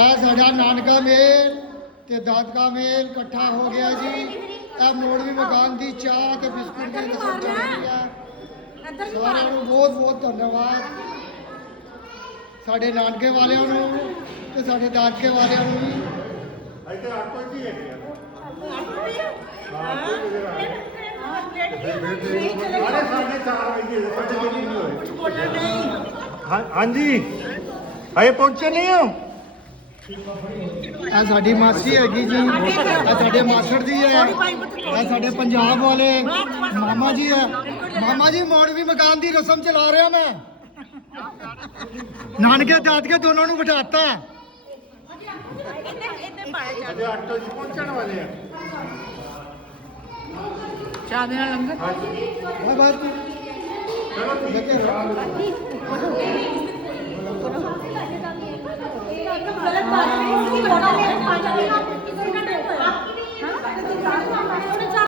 ਆ ਸਾਡਾ ਨਾਨਕਾ ਮੇਲ ਤੇ ਦਾਦਕਾ ਮੇਲ ਇਕੱਠਾ ਹੋ ਗਿਆ ਜੀ। ਇਹ ਮੋੜਵੀ ਮਕਾਨ ਦੀ ਚਾਹ ਤੇ ਬਿਸਕੁਟ ਦੀ ਰਸਮ ਚੱਲ ਰਹੀ ਹੈ। ਸਾਰਿਆਂ ਨੂੰ ਬਹੁਤ ਬਹੁਤ ਧੰਨਵਾਦ। ਸਾਡੇ ਨਾਨਕੇ ਵਾਲਿਆਂ ਨੂੰ ਤੇ ਸਾਡੇ ਦਾਦਕੇ ਵਾਲਿਆਂ ਨੂੰ ਵੀ। ਇੱਥੇ ਆਟੋ ਕੀ ਹੈ ਹਾਂਜੀ ਆਏ ਪਹੁੰਚੇ ਨਹੀਂ ਹੋ। ਇਹ ਸਾਡੀ ਮਾਸੀ ਹੈਗੀ ਜੀ, ਇਹ ਸਾਡੇ ਮਾਸੜ ਜੀ ਹੈ, ਇਹ ਸਾਡੇ ਪੰਜਾਬ ਵਾਲੇ ਮਾਮਾ ਜੀ ਹੈ। ਮਾਮਾ ਜੀ ਮੋੜਵੀ ਮਕਾਨ ਦੀ ਰਸਮ ਚਲਾ ਰਿਹਾ ਮੈਂ। ਨਾਨਕੇ ਦਾਦਕੇ ਦੋਨੋਂ ਨੂੰ ਬਿਠਾਤਾ। ਆਟੋ 'ਚ ਪਹੁੰਚਣ ਵਾਲੇ ਆ। ਚਾਹ ਦੇ ਨਾਲ ਲੰਗਰ ਹਾਂ ਬਾਤ ਗਲਤ ਬਾਤ ਨਹੀਂ